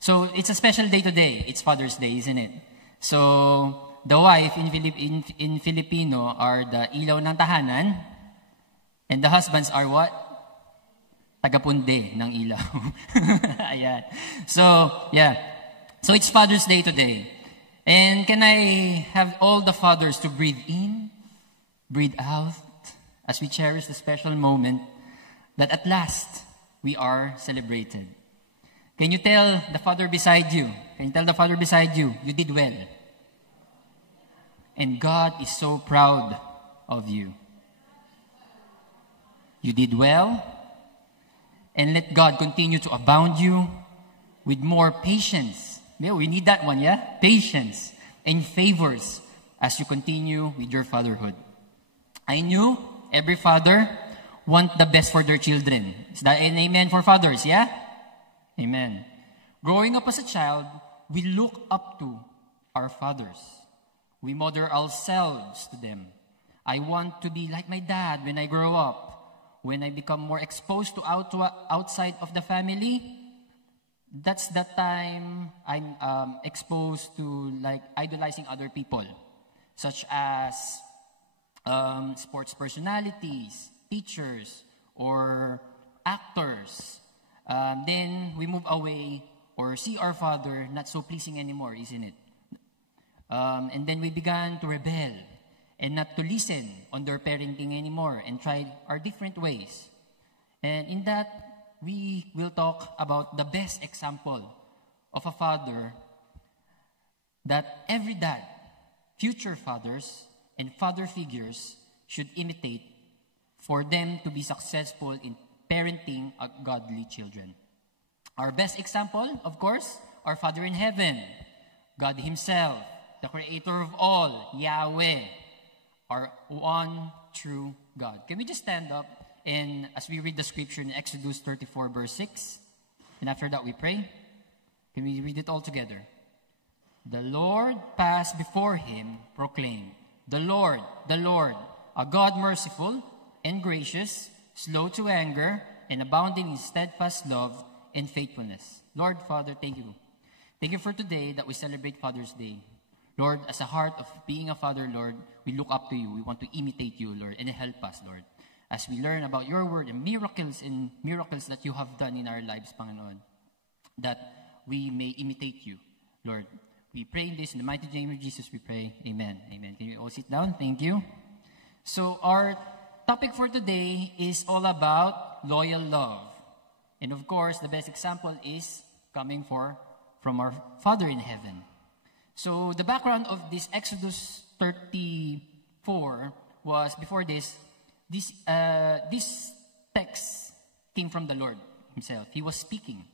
So it's a special day today. It's Father's Day, isn't it? So the wife in Filipino are the ilaw ng tahanan, and the husbands are what? Tagapunde ng ilaw. Ayan. So, yeah. So it's Father's Day today. And can I have all the fathers to breathe in, breathe out, as we cherish the special moment that at last we are celebrated. Can you tell the father beside you, you did well. And God is so proud of you. You did well, and let God continue to abound you with more patience. Yeah, we need that one, yeah? Patience and favors as you continue with your fatherhood. I knew every father want the best for their children. Is that an amen for fathers, yeah? Amen. Growing up as a child, we look up to our fathers. We model ourselves to them. I want to be like my dad when I grow up. When I become more exposed to outside of the family, that's the time I'm exposed to like idolizing other people, such as sports personalities, teachers, or actors. Then we move away or see our father not so pleasing anymore, isn't it? And then we began to rebel and not to listen on their parenting anymore and try our different ways. And in that, we will talk about the best example of a father that every dad, future fathers, and father figures should imitate for them to be successful in parenting godly children. Our best example, of course, our Father in heaven, God Himself, the Creator of all, Yahweh, our one true God. Can we just stand up and as we read the scripture in Exodus 34 verse 6, and after that we pray? Can we read it all together? The Lord passed before him, proclaimed, the Lord, a God merciful and gracious, slow to anger, and abounding in steadfast love and faithfulness. Lord, Father, thank you. Thank you for today that we celebrate Father's Day. Lord, as a heart of being a father, Lord, we look up to you. We want to imitate you, Lord, and help us, Lord, as we learn about your word and miracles that you have done in our lives, Panginoon, that we may imitate you, Lord. We pray in this in the mighty name of Jesus, we pray. Amen. Amen. Can you all sit down? Thank you. So our topic for today is all about loyal love. And of course, the best example is coming from our Father in heaven. So the background of this Exodus 34 was before this text came from the Lord Himself. He was speaking.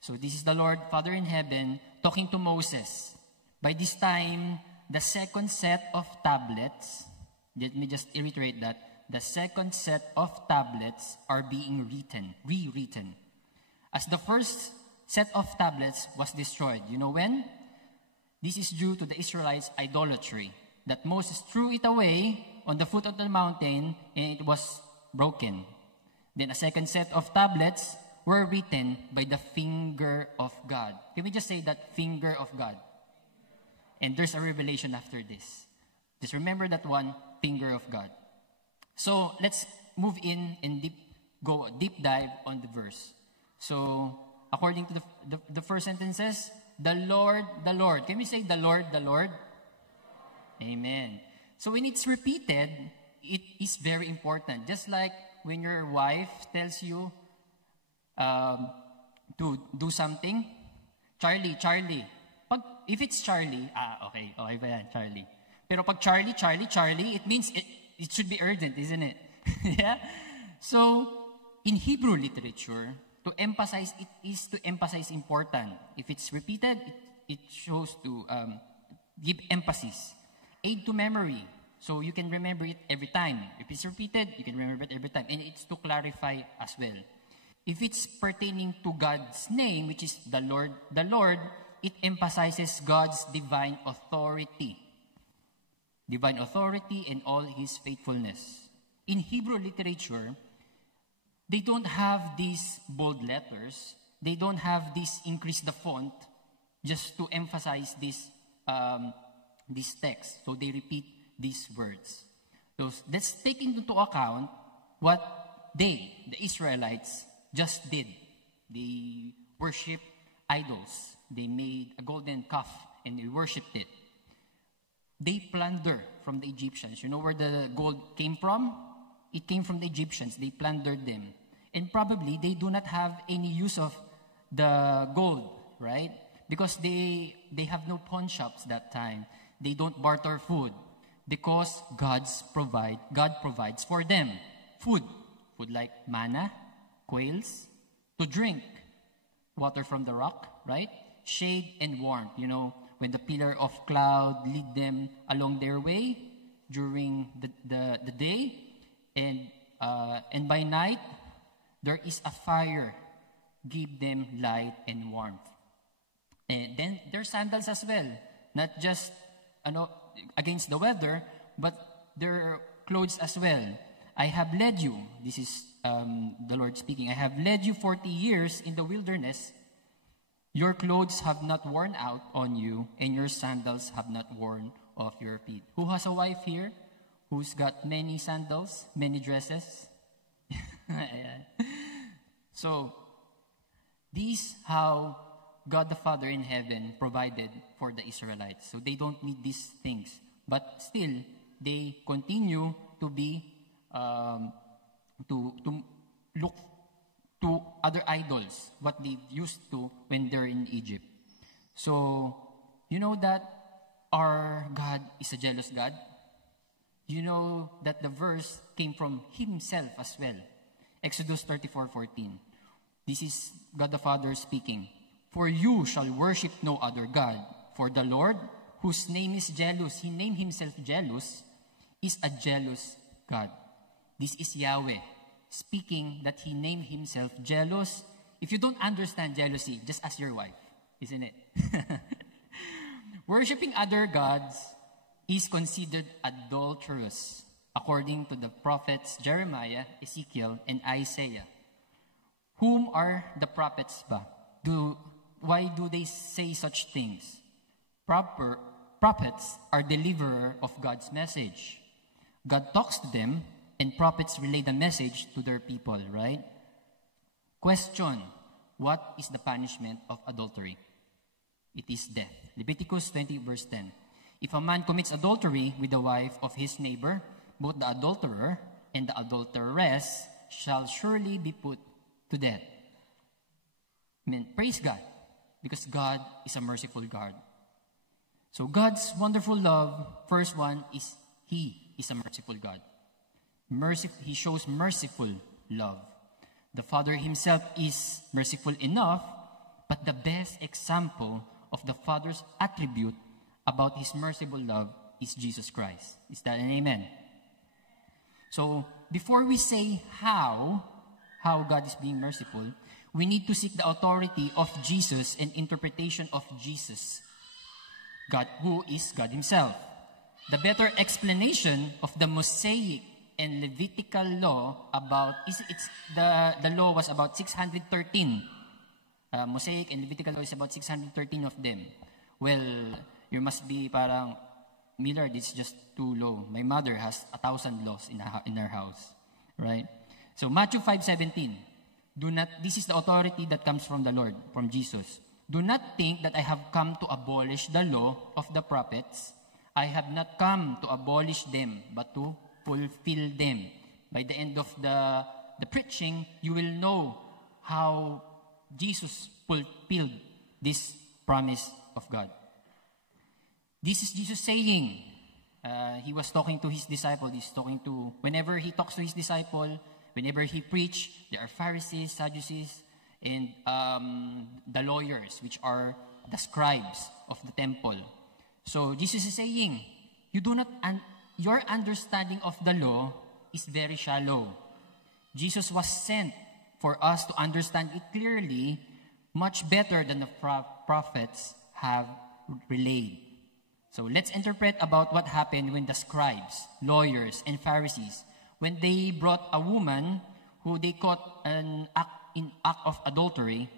So this is the Lord, Father in heaven, talking to Moses. By this time, the second set of tablets, let me just reiterate that, the second set of tablets are being rewritten. As the first set of tablets was destroyed. You know when? This is due to the Israelites' idolatry, that Moses threw it away on the foot of the mountain and it was broken. Then a second set of tablets were written by the finger of God. Can we just say that finger of God? And there's a revelation after this. Just remember that one, finger of God. So let's move in and go deep dive on the verse. So according to the first sentences, the Lord. Can we say the Lord? Amen. So when it's repeated, it is very important. Just like when your wife tells you to do something, Charlie. If it's Charlie, okay ba yan, Charlie. Pero pag Charlie, it means it should be urgent, isn't it? Yeah? So, in Hebrew literature, to emphasize, it is to emphasize important. If it's repeated, it shows to give emphasis. Aid to memory, so you can remember it every time. If it's repeated, you can remember it every time. And it's to clarify as well. If it's pertaining to God's name, which is the Lord, it emphasizes God's divine authority. Divine authority and all His faithfulness. In Hebrew literature, they don't have these bold letters. they don't have this increase the font just to emphasize this text. So they repeat these words. So let's take into account what the Israelites, just did. They worshiped idols. They made a golden calf and they worshipped it. They plunder from the Egyptians. You know where the gold came from? It came from the Egyptians. They plundered them. And probably they do not have any use of the gold, right? Because they have no pawn shops that time. They don't barter food. Because God provides for them food. Food like manna, quails, to drink, water from the rock, right? Shade and warmth. You know, when the pillar of cloud lead them along their way during the day, and by night, there is a fire, give them light and warmth. And then their sandals as well, not just against the weather, but their clothes as well. I have led you, this is the Lord speaking, I have led you 40 years in the wilderness. Your clothes have not worn out on you, and your sandals have not worn off your feet. Who has a wife here? Who's got many sandals, many dresses? So, this how God the Father in heaven provided for the Israelites. So they don't need these things. But still, they continue to be, to look to other idols, what they used to when they're in Egypt. So, you know that our God is a jealous God? You know that the verse came from Himself as well. Exodus 34:14. This is God the Father speaking. For you shall worship no other God. For the Lord, whose name is jealous, He named Himself jealous, is a jealous God. This is Yahweh speaking that He named Himself jealous. If you don't understand jealousy, just ask your wife, isn't it? Worshipping other gods is considered adulterous, according to the prophets Jeremiah, Ezekiel, and Isaiah. Whom are the prophets ba? Why do they say such things? Prophets are deliverer of God's message. God talks to them, and prophets relay the message to their people, right? Question, what is the punishment of adultery? It is death. Leviticus 20 verse 10. If a man commits adultery with the wife of his neighbor, both the adulterer and the adulteress shall surely be put to death. Amen. Praise God, because God is a merciful God. So God's wonderful love, first one is He is a merciful God. He shows merciful love. The Father Himself is merciful enough, but the best example of the Father's attribute about His merciful love is Jesus Christ. Is that an amen? So, before we say how God is being merciful, we need to seek the authority of Jesus and interpretation of Jesus, God, who is God Himself. The better explanation of the Mosaic and Levitical law the law was about 613. Mosaic and Levitical law is about 613 of them. Well, you must be parang, Miller, this is just too low. My mother has 1,000 laws in her house. Right? So Matthew 5:17. This is the authority that comes from the Lord, from Jesus. Do not think that I have come to abolish the law of the prophets. I have not come to abolish them, but to fulfill them. By the end of the preaching, you will know how Jesus fulfilled this promise of God. This is Jesus saying. He was talking to His disciple. Whenever He talks to His disciple, whenever He preached, there are Pharisees, Sadducees, and the lawyers, which are the scribes of the temple. So Jesus is saying, your understanding of the law is very shallow. Jesus was sent for us to understand it clearly, much better than the prophets have relayed. So let's interpret about what happened when the scribes, lawyers, and Pharisees, when they brought a woman who they caught in act of adultery,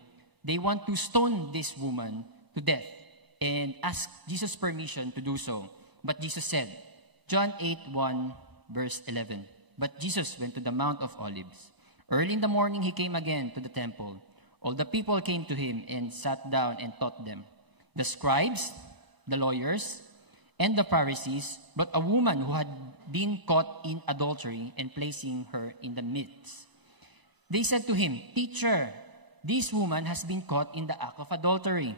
They want to stone this woman to death and ask Jesus permission to do so. But Jesus said, John 8:1, verse 11, "But Jesus went to the Mount of Olives. Early in the morning, he came again to the temple. All the people came to him and sat down and taught them. The scribes, the lawyers, and the Pharisees brought a woman who had been caught in adultery and placing her in the midst. They said to him, 'Teacher, this woman has been caught in the act of adultery.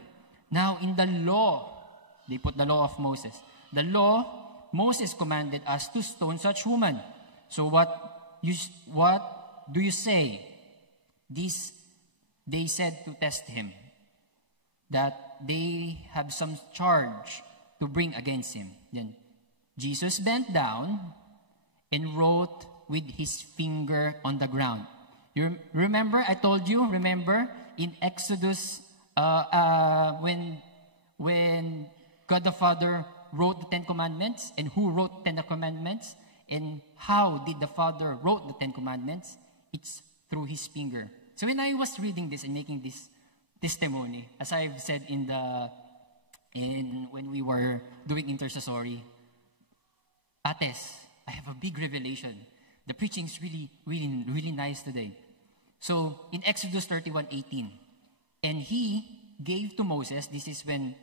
Now in the law,'" they put the law of Moses, "'the law, Moses commanded us to stone such woman. So what do you say?' This they said to test him, that they have some charge to bring against him. Then Jesus bent down and wrote with his finger on the ground. You remember, I told you, in Exodus, when God the Father wrote the Ten Commandments, and who wrote the Ten Commandments, and how did the Father wrote the Ten Commandments? It's through his finger. So when I was reading this and making this testimony, as I've said when we were doing intercessory, Ates, I have a big revelation. The preaching is really nice today. So in Exodus 31:18, and he gave to Moses, this is when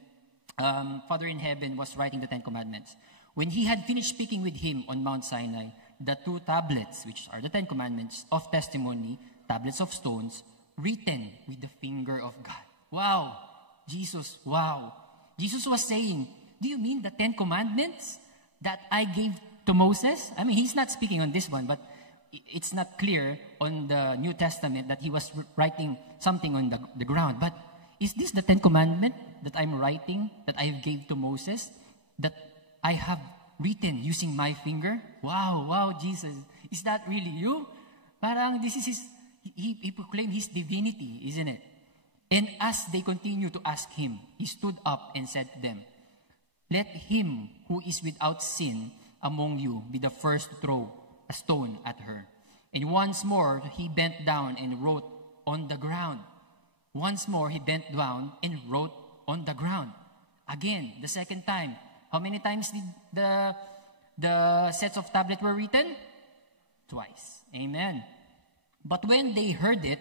Father in heaven was writing the Ten Commandments. When he had finished speaking with him on Mount Sinai, the 2 tablets, which are the Ten Commandments of testimony, tablets of stones, written with the finger of God. Wow! Jesus, wow! Jesus was saying, do you mean the 10 Commandments that I gave to Moses? I mean, he's not speaking on this one, but it's not clear on the New Testament that he was writing something on the ground. But is this the 10 Commandment that I'm writing, that I gave to Moses, that I have written using my finger? Wow, Jesus. Is that really you? Parang this is he proclaimed his divinity, isn't it? And as they continue to ask him, he stood up and said to them, "Let him who is without sin among you be the first to throw a stone at her." And once more, he bent down and wrote on the ground. Once more, he bent down and wrote on the ground. Again, the second time. How many times did the sets of tablets were written? Twice. Amen. But when they heard it,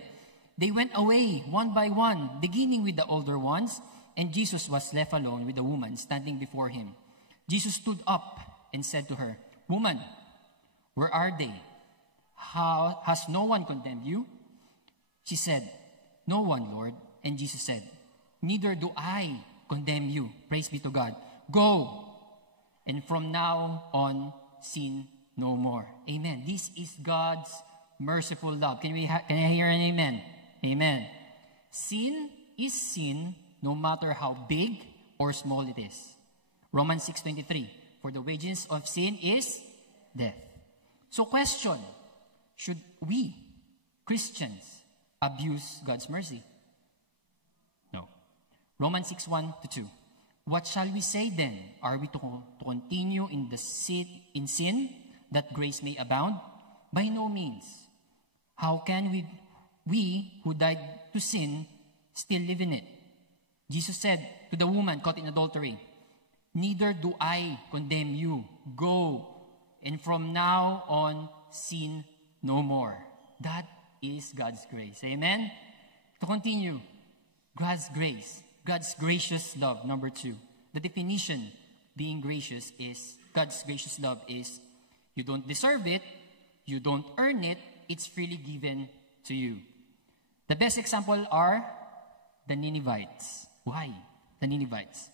they went away one by one, beginning with the older ones, and Jesus was left alone with the woman standing before him. Jesus stood up and said to her, "Woman, where are they? Has no one condemned you?" She said, "No one, Lord." And Jesus said, "Neither do I condemn you. Praise be to God. Go, and from now on, sin no more." Amen. This is God's merciful love. Can I hear an amen? Amen. Sin is sin, no matter how big or small it is. Romans 6:23, "For the wages of sin is death." So question, should we, Christians, abuse God's mercy? No. Romans 6:1-2, "What shall we say then? Are we to continue in sin that grace may abound? By no means. How can we who died to sin still live in it?" Jesus said to the woman caught in adultery, "Neither do I condemn you. Go, and from now on, sin no more." That is God's grace. Amen? To continue, God's grace, God's gracious love. Number 2, the definition being gracious is, God's gracious love is, you don't deserve it, you don't earn it, it's freely given to you. The best example are the Ninevites. Why? The Ninevites.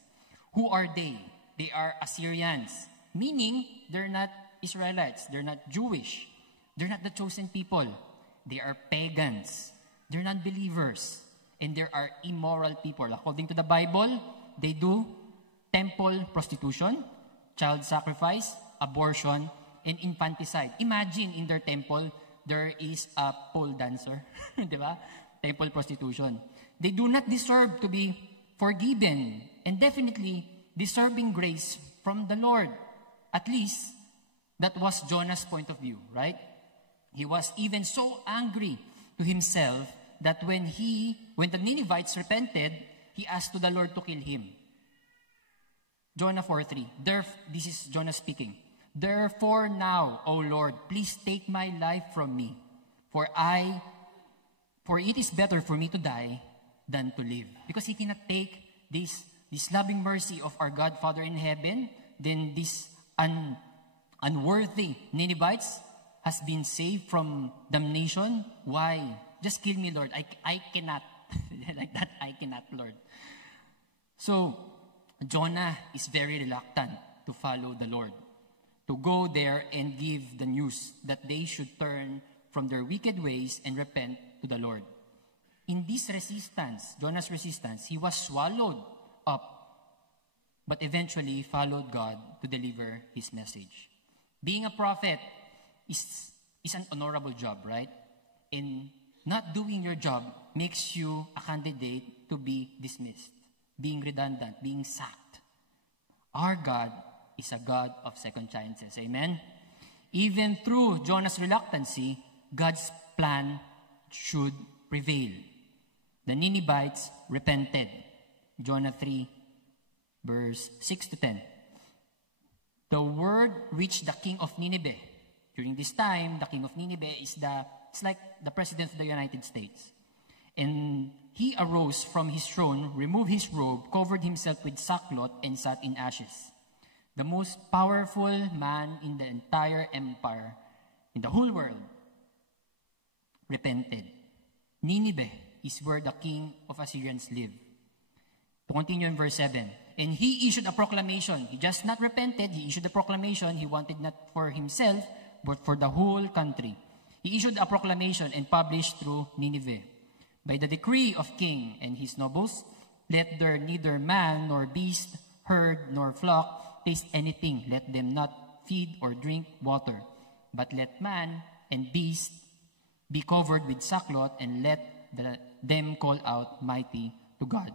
Who are they? They are Assyrians, meaning they're not Israelites, they're not Jewish, they're not the chosen people. They are pagans, they're non-believers, and they are immoral people. According to the Bible, they do temple prostitution, child sacrifice, abortion, and infanticide. Imagine in their temple, there is a pole dancer. Diba? Temple prostitution. They do not deserve to be forgiven and definitely deserving grace from the Lord. At least, that was Jonah's point of view, right? He was even so angry to himself that when When the Ninevites repented, he asked to the Lord to kill him. Jonah 4:3. This is Jonah speaking. Therefore now, O Lord, please take my life from me, for it is better for me to die than to live. Because he cannot take this loving mercy of our God Father in heaven, then this unworthy Ninevites has been saved from damnation. Why? Just kill me, Lord. I cannot. Like that, I cannot, Lord. So, Jonah is very reluctant to follow the Lord, to go there and give the news that they should turn from their wicked ways and repent to the Lord. In this resistance, Jonah's resistance, he was swallowed up, but eventually followed God to deliver his message. Being a prophet is an honorable job, right? And not doing your job makes you a candidate to be dismissed, being redundant, being sacked. Our God is a God of second chances. Amen? Even through Jonah's reluctancy, God's plan should prevail. The Ninevites repented. Jonah 3, verse 6 to 10. The word reached the king of Nineveh. During this time, the king of Nineveh it's like the president of the United States. And he arose from his throne, removed his robe, covered himself with sackcloth, and sat in ashes. The most powerful man in the entire empire, in the whole world, repented. Nineveh is where the king of Assyrians lived. To continue in verse 7. And he issued a proclamation. He just not repented, he issued a proclamation. He wanted not for himself, but for the whole country. He issued a proclamation and published through Nineveh. By the decree of king and his nobles, let there neither man nor beast, herd nor flock taste anything. Let them not feed or drink water. But let man and beast be covered with sackcloth, and let them call out mighty to God.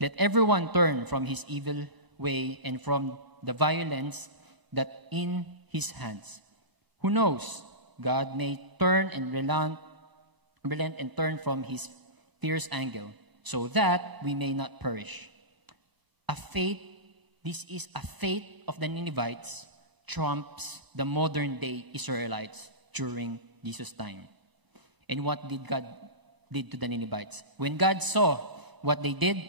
Let everyone turn from his evil way and from the violence that in his hands. Who knows? God may turn and relent and turn from his fierce anger, so that we may not perish. This is a fate of the Ninevites trumps the modern day Israelites during Jesus' time. And what did God did to the Ninevites? When God saw what they did,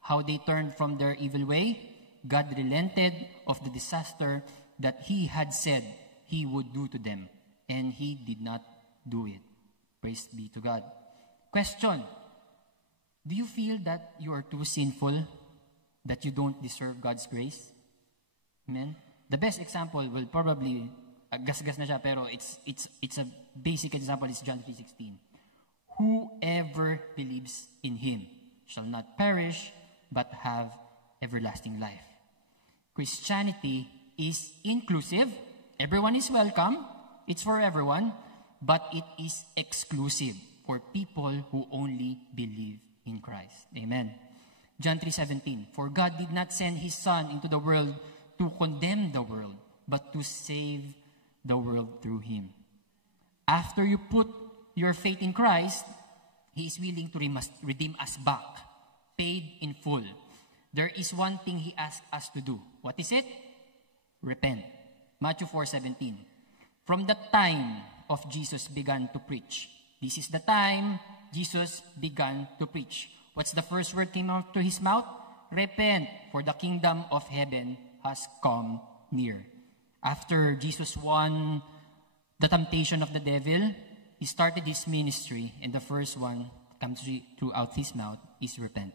how they turned from their evil way, God relented of the disaster that he had said he would do to them. And he did not do it. Praise be to God. Question. Do you feel that you are too sinful, that you don't deserve God's grace? Amen? The best example will probably, gas-gas na siya, pero it's a basic example, is John 3:16. Whoever believes in him shall not perish, but have everlasting life. Christianity is inclusive. Everyone is welcome. It's for everyone, but it is exclusive for people who only believe in Christ. Amen. John 3:17. For God did not send his Son into the world to condemn the world, but to save the world through him. After you put your faith in Christ, he is willing to redeem us back, paid in full. There is one thing he asks us to do. What is it? Repent. Matthew 4:17. From the time of Jesus began to preach. This is the time Jesus began to preach. What's the first word came out to his mouth? Repent, for the kingdom of heaven has come near. After Jesus won the temptation of the devil, he started his ministry, and the first one comes throughout his mouth is repent.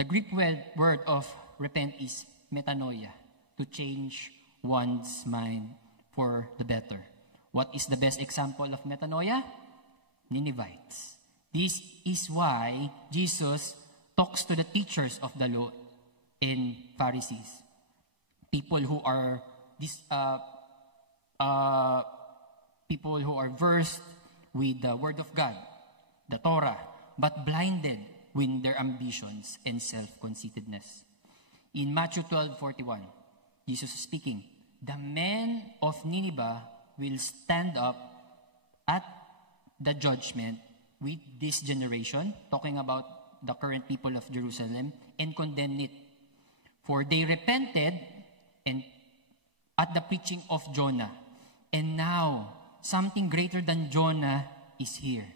The Greek word of repent is metanoia, to change one's mind for the better. What is the best example of metanoia? Ninevites. This is why Jesus talks to the teachers of the law and Pharisees, people who are versed with the Word of God, the Torah, but blinded with their ambitions and self-conceitedness. In Matthew 12:41, Jesus is speaking. The men of Nineveh will stand up at the judgment with this generation, talking about the current people of Jerusalem, and condemned it. For they repented and at the preaching of Jonah. And now, something greater than Jonah is here.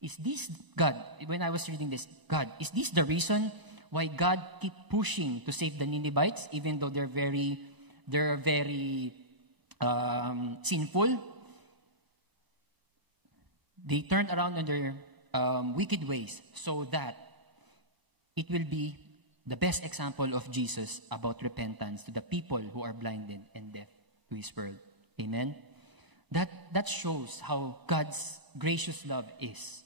Is this God? When I was reading this, God, is this the reason why God keep pushing to save the Ninevites, even though they're very sinful? They turned around on their wicked ways so that it will be the best example of Jesus about repentance to the people who are blinded and deaf to His word. Amen? That shows how God's gracious love is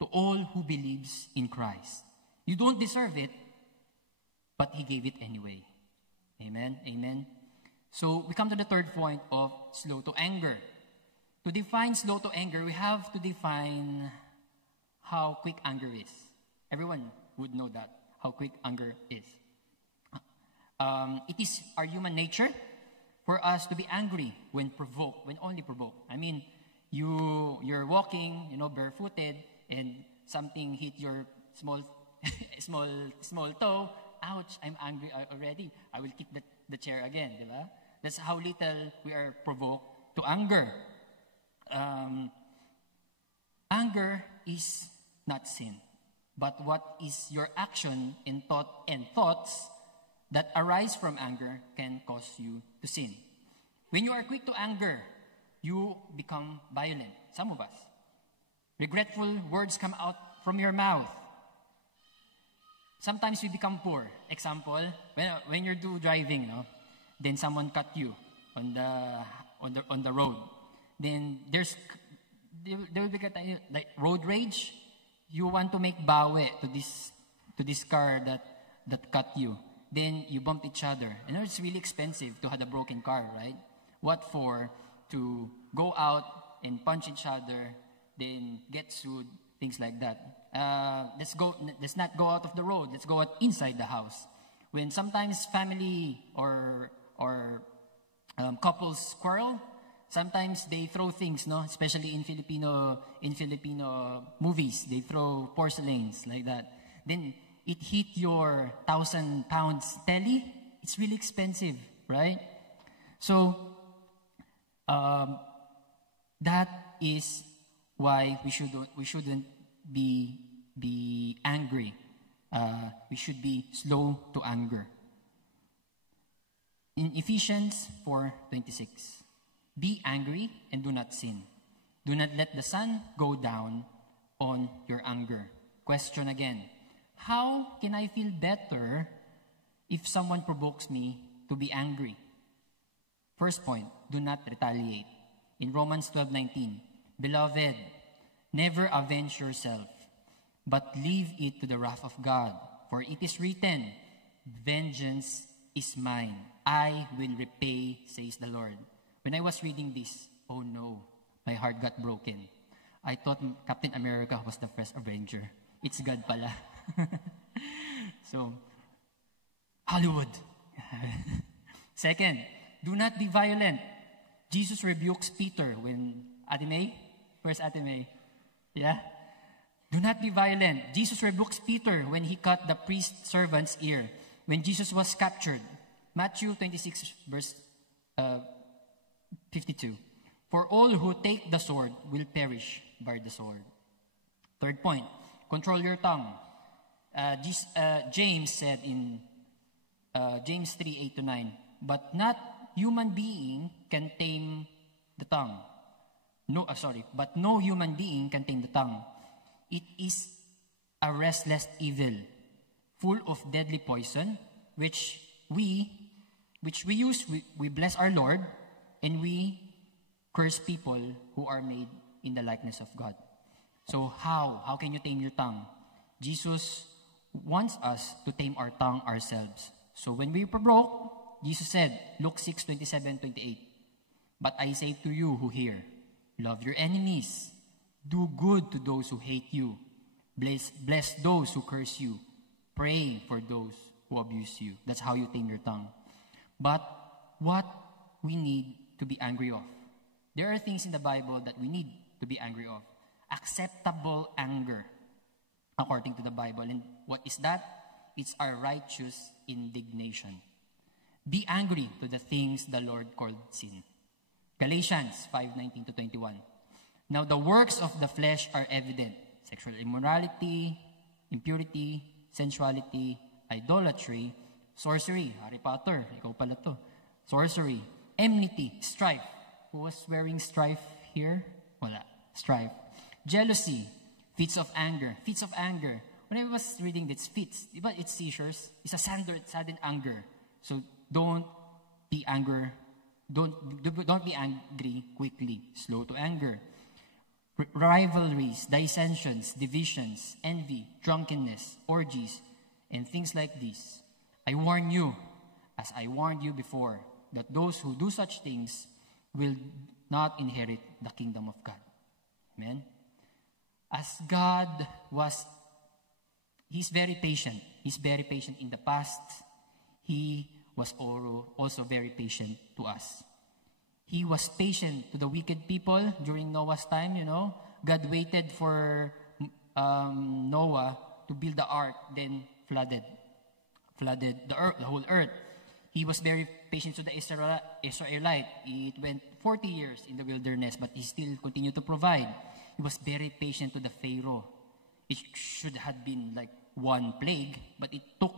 to all who believes in Christ. You don't deserve it, but He gave it anyway. Amen? Amen? So, we come to the third point of slow to anger. To define slow to anger, we have to define how quick anger is. Everyone would know that, how quick anger is. It is our human nature for us to be angry when provoked, when only provoked. I mean, you're walking, barefooted, and something hit your small toe. Ouch, I'm angry already. I will kick the chair again, di ba? That's how little we are provoked to anger. Anger is not sin, but what is your action and thoughts that arise from anger can cause you to sin. When you are quick to anger, you become violent. Some of us. Regretful words come out from your mouth. Sometimes we become poor. Example, when you're driving, then someone cut you on the road. Then there will be like road rage. You want to make bawi to this car that cut you. Then you bump each other. It's really expensive to have a broken car, right? What for? To go out and punch each other, then get sued, things like that. Let's not go out of the road. Let's go out inside the house. When sometimes family or couples quarrel, sometimes they throw things, especially in Filipino movies, they throw porcelains like that. Then it hit your 1,000 pounds telly. It's really expensive, right? So that is why we shouldn't be angry. We should be slow to anger. In Ephesians 4:26, be angry and do not sin. Do not let the sun go down on your anger. Question again. How can I feel better if someone provokes me to be angry? First point, do not retaliate. In Romans 12:19, beloved, never avenge yourself, but leave it to the wrath of God. For it is written, vengeance is mine. I will repay, says the Lord. When I was reading this, oh no, my heart got broken. I thought Captain America was the first Avenger. It's God pala. So, Hollywood. Second, do not be violent. Jesus rebukes Peter when Ate May, where's Ate May? Yeah? Do not be violent. Jesus rebukes Peter when he cut the priest's servant's ear when Jesus was captured. Matthew 26, verse 52. For all who take the sword will perish by the sword. Third point, control your tongue. James said in James 3:8-9, but not human being can tame the tongue. But no human being can tame the tongue. It is a restless evil, full of deadly poison, which we use, we bless our Lord, and we curse people who are made in the likeness of God. So how can you tame your tongue? Jesus wants us to tame our tongue ourselves. So when we provoke, Jesus said, Luke 6:27-28, but I say to you who hear, love your enemies, do good to those who hate you, bless those who curse you, pray for those who abuse you. That's how you tame your tongue. But what we need to be angry of. There are things in the Bible that we need to be angry of. acceptable anger, according to the Bible. And what is that? It's our righteous indignation. Be angry to the things the Lord called sin. Galatians 5:19 to 21. Now the works of the flesh are evident: sexual immorality, impurity, sensuality, idolatry, sorcery. Harry Potter, ikaw pala to. Sorcery, enmity, strife. Who was wearing strife here? Wala. Strife. Jealousy, fits of anger. Fits of anger. When I was reading this, fits, but it's seizures. It's a sudden anger. So don't be angry quickly. Slow to anger. Rivalries, dissensions, divisions, envy, drunkenness, orgies, and things like these. I warn you, as I warned you before, that those who do such things will not inherit the kingdom of God. Amen? As God was, He's very patient. He's very patient in the past. He was also very patient to us. He was patient to the wicked people during Noah's time, you know. God waited for Noah to build the ark, then flooded the whole earth. He was very patient to the Israelite. It went 40 years in the wilderness, but he still continued to provide. He was very patient to the Pharaoh. It should have been like one plague, but it took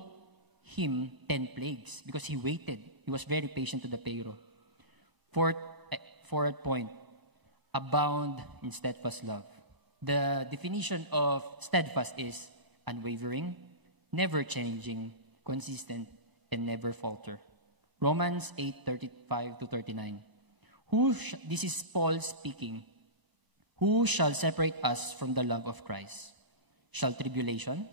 him 10 plagues because he waited. He was very patient to the Pharaoh. Fourth point, abound in steadfast love. The definition of steadfast is unwavering, never changing, consistent, and never falter. Romans 8:35 to 39. This is Paul speaking. Who shall separate us from the love of Christ? Shall tribulation,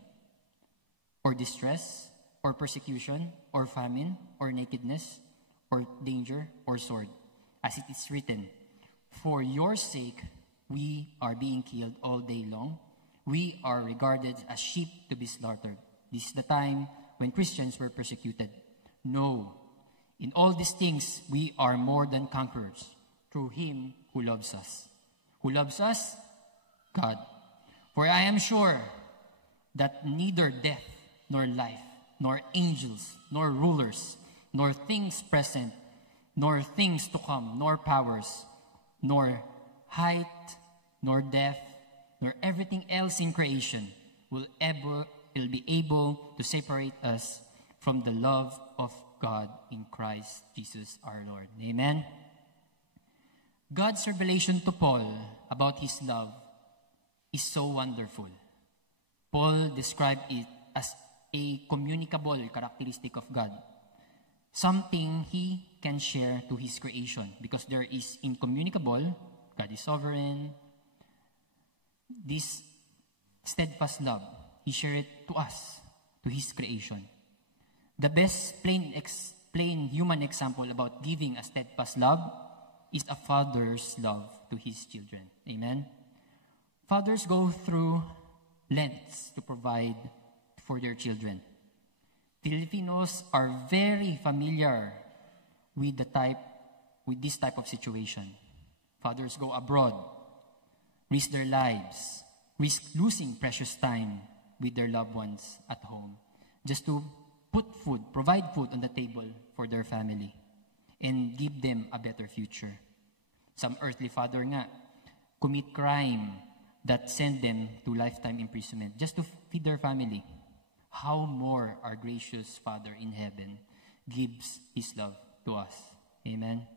or distress, or persecution, or famine, or nakedness, or danger, or sword? As it is written, for your sake we are being killed all day long. We are regarded as sheep to be slaughtered. This is the time when Christians were persecuted. No, in all these things we are more than conquerors through Him who loves us. Who loves us? God. For I am sure that neither death, nor life, nor angels, nor rulers, nor things present, nor things to come, nor powers, nor height, nor depth, nor everything else in creation will be able to separate us from the love of God in Christ Jesus our Lord. Amen? God's revelation to Paul about His love is so wonderful. Paul described it as a communicable characteristic of God. Something He can share to His creation because there is incommunicable, God is sovereign. This steadfast love, He shared it to us, to His creation. The best plain human example about giving a steadfast love is a father's love to his children. Amen? Fathers go through lengths to provide for their children. Filipinos are very familiar with this type of situation. Fathers go abroad, risk their lives, risk losing precious time with their loved ones at home, just to provide food on the table for their family, and give them a better future. Some earthly father nga commit crime that send them to lifetime imprisonment just to feed their family. How more our gracious Father in heaven gives His love to us. Amen?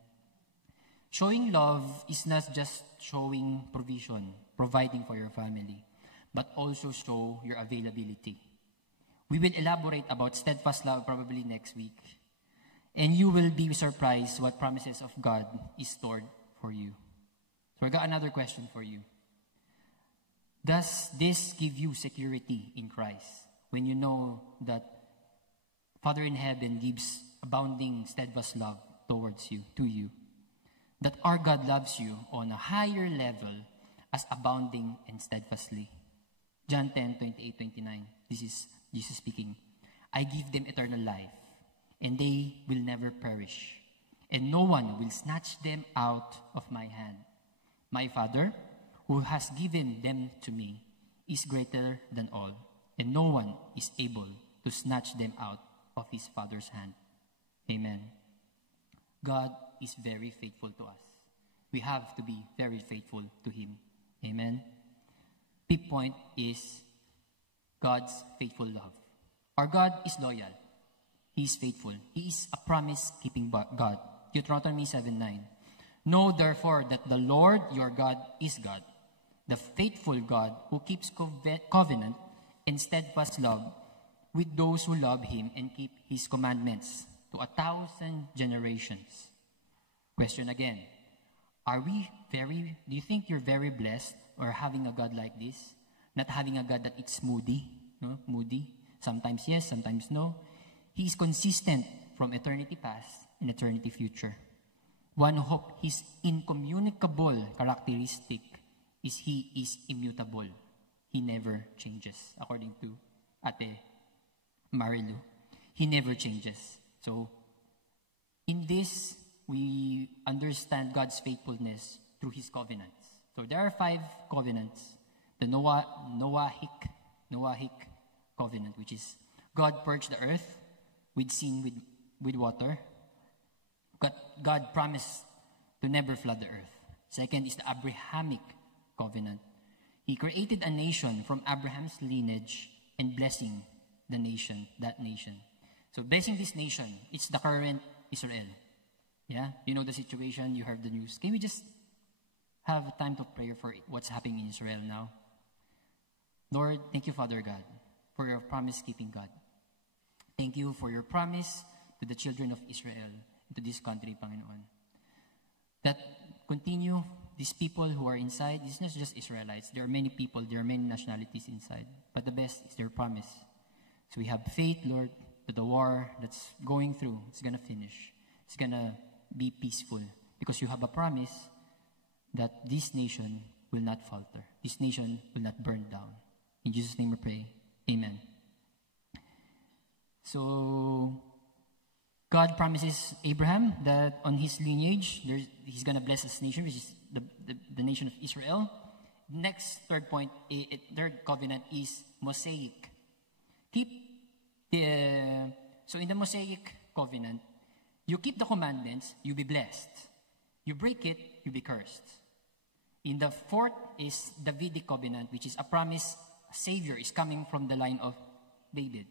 Showing love is not just showing provision, providing for your family, but also show your availability. We will elaborate about steadfast love probably next week. And you will be surprised what promises of God is stored for you. So I got another question for you. Does this give you security in Christ when you know that Father in heaven gives abounding steadfast love towards you, to you? That our God loves you on a higher level as abounding and steadfastly. John 10:28-29. This is Jesus speaking. I give them eternal life, and they will never perish, and no one will snatch them out of my hand. My Father, who has given them to me is greater than all, and no one is able to snatch them out of his Father's hand. Amen. God is very faithful to us. We have to be very faithful to him. Amen. Fifth point is God's faithful love. Our God is loyal. He is faithful. He is a promise-keeping God. Deuteronomy 7:9. Know therefore that the Lord your God is God, the faithful God who keeps covenant and steadfast love with those who love him and keep his commandments to 1,000 generations. Question again. Do you think you're very blessed or having a God like this? Not having a God that it's moody, no? Moody. Sometimes yes, sometimes no. He is consistent from eternity past and eternity future. One hope, his incommunicable characteristic is he is immutable. He never changes, according to Ate Marilu. He never changes. So, in this, we understand God's faithfulness through his covenants. So, there are 5 covenants. The Noahic covenant, which is God purged the earth with sin with water. God promised to never flood the earth. Second is the Abrahamic covenant. He created a nation from Abraham's lineage and blessing that nation. So blessing this nation, it's the current Israel. Yeah? You know the situation, you heard the news. Can we just have a time of prayer for what's happening in Israel now? Lord, thank you, Father God, for your promise-keeping God. Thank you for your promise to the children of Israel, to this country, Panginoon. That continue, these people who are inside, it's not just Israelites. There are many people, there are many nationalities inside. But the best is their promise. So we have faith, Lord, that the war that's going through, it's going to finish. It's going to be peaceful. Because you have a promise that this nation will not falter. This nation will not burn down. In Jesus' name we pray. Amen. So, God promises Abraham that on his lineage, he's going to bless this nation, which is the nation of Israel. Next, third covenant is Mosaic. So in the Mosaic covenant, you keep the commandments, you'll be blessed. You break it, you'll be cursed. In the fourth is Davidic covenant, which is a promise a Savior is coming from the line of David.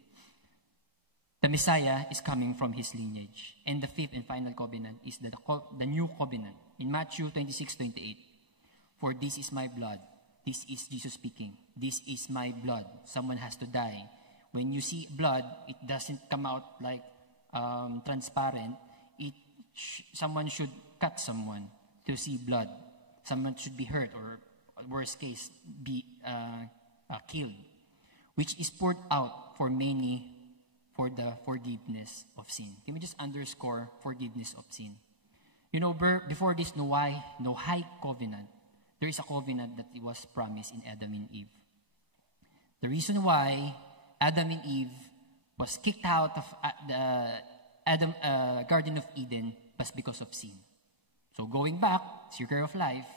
The Messiah is coming from his lineage. And the fifth and final covenant is the new covenant. In Matthew 26:28, for this is my blood. This is Jesus speaking. This is my blood. Someone has to die. When you see blood, it doesn't come out like transparent. Someone should cut someone to see blood. Someone should be hurt or, worst case, be killed, which is poured out for many for the forgiveness of sin. Can we just underscore forgiveness of sin? You know, before this Noahic covenant, there is a covenant that was promised in Adam and Eve. The reason why Adam and Eve was kicked out of the Garden of Eden was because of sin. So going back, circle of life,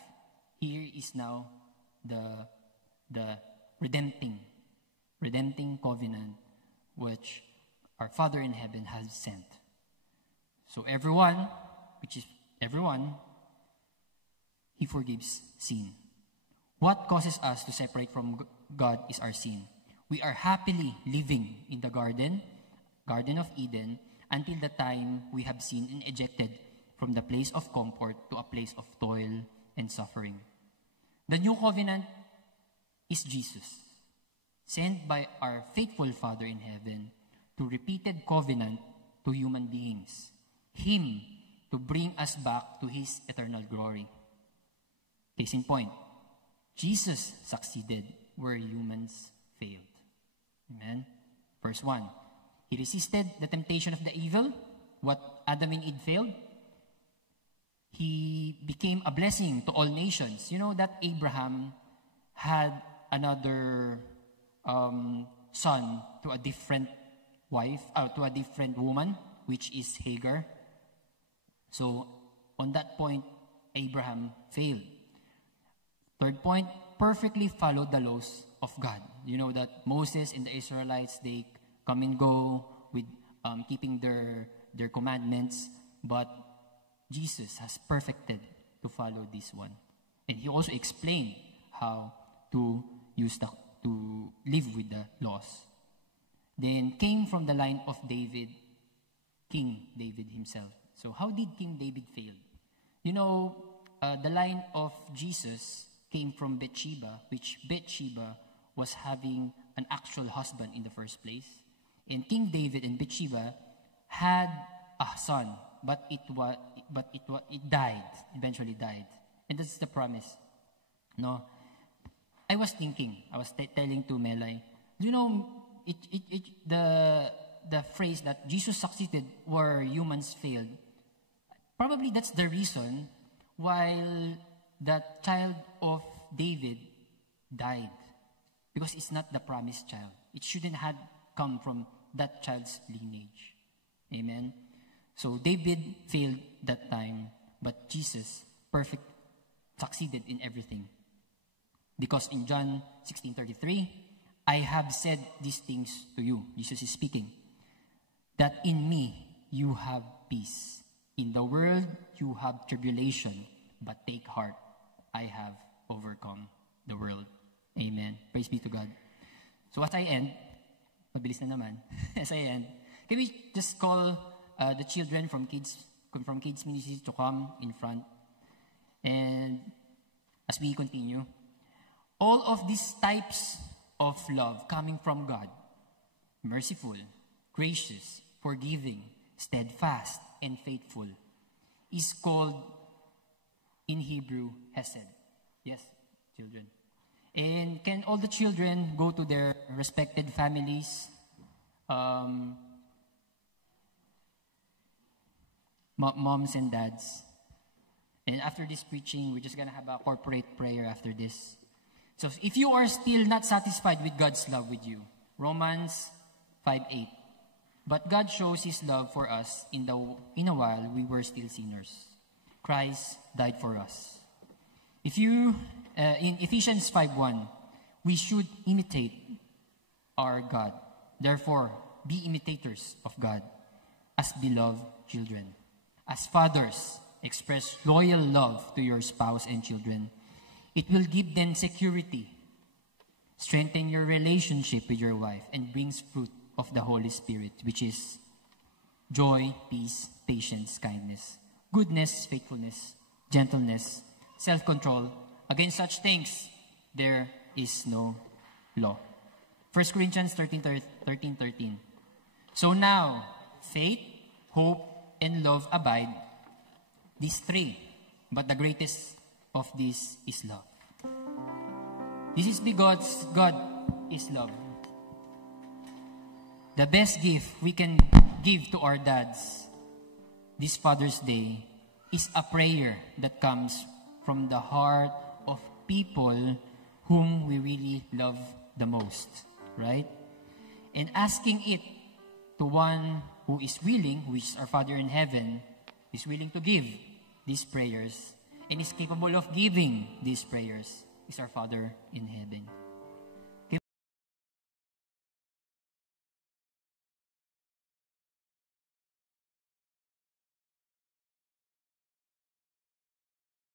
here is now the redempting covenant which our Father in heaven has sent. So everyone, He forgives sin. What causes us to separate from God is our sin. We are happily living in the Garden of Eden, until the time we have sinned and ejected from the place of comfort to a place of toil and suffering. The new covenant is Jesus, sent by our faithful Father in heaven to repeated covenant to human beings, Him to bring us back to His eternal glory. Case in point, Jesus succeeded where humans failed. Amen? Verse 1, He resisted the temptation of the evil. What Adam and Eve failed, He became a blessing to all nations. You know that Abraham had another son to a different to a different woman, which is Hagar. So, on that point, Abraham failed. Third point, perfectly follow the laws of God. You know that Moses and the Israelites, they come and go with keeping their commandments, but Jesus has perfected to follow this one. And he also explained how to to live with the laws. Then came from the line of David, King David himself. So how did King David fail? You know, the line of Jesus came from Bathsheba, which Bathsheba was having an actual husband in the first place. And King David and Bathsheba had a son, but it died, eventually died. And that's the promise. No, I was thinking, I was telling to Melay, you know, the phrase that Jesus succeeded where humans failed, probably that's the reason why that child of David died. Because it's not the promised child. It shouldn't have come from that child's lineage. Amen? So David failed that time, but Jesus succeeded in everything. Because in John 16:33, I have said these things to you, Jesus is speaking, that in me you have peace. In the world you have tribulation, but take heart, I have overcome the world. Amen. Praise be to God. So as I end, mabilis na naman, as I end, can we just call the children from kids ministry to come in front? And as we continue, all of these types of love coming from God, merciful, gracious, forgiving, steadfast, and faithful, is called in Hebrew Hesed. Yes, children. And can all the children go to their respected families? Moms and dads. And after this preaching, we're just going to have a corporate prayer after this. So if you are still not satisfied with God's love with you, Romans 5:8. But God shows His love for us in a while we were still sinners. Christ died for us. If you, in Ephesians 5:1, we should imitate our God. Therefore, be imitators of God as beloved children. As fathers, express loyal love to your spouse and children. It will give them security, strengthen your relationship with your wife, and brings fruit of the Holy Spirit, which is joy, peace, patience, kindness, goodness, faithfulness, gentleness, self-control. Against such things, there is no law. 1 Corinthians 13:13. So now, faith, hope, and love abide, these three, but the greatest of these is love. This is because God is love. The best gift we can give to our dads this Father's Day is a prayer that comes from the heart of people whom we really love the most, right? And asking it to one who is willing, who is our Father in heaven, is willing to give these prayers and is capable of giving these prayers, is our Father in heaven.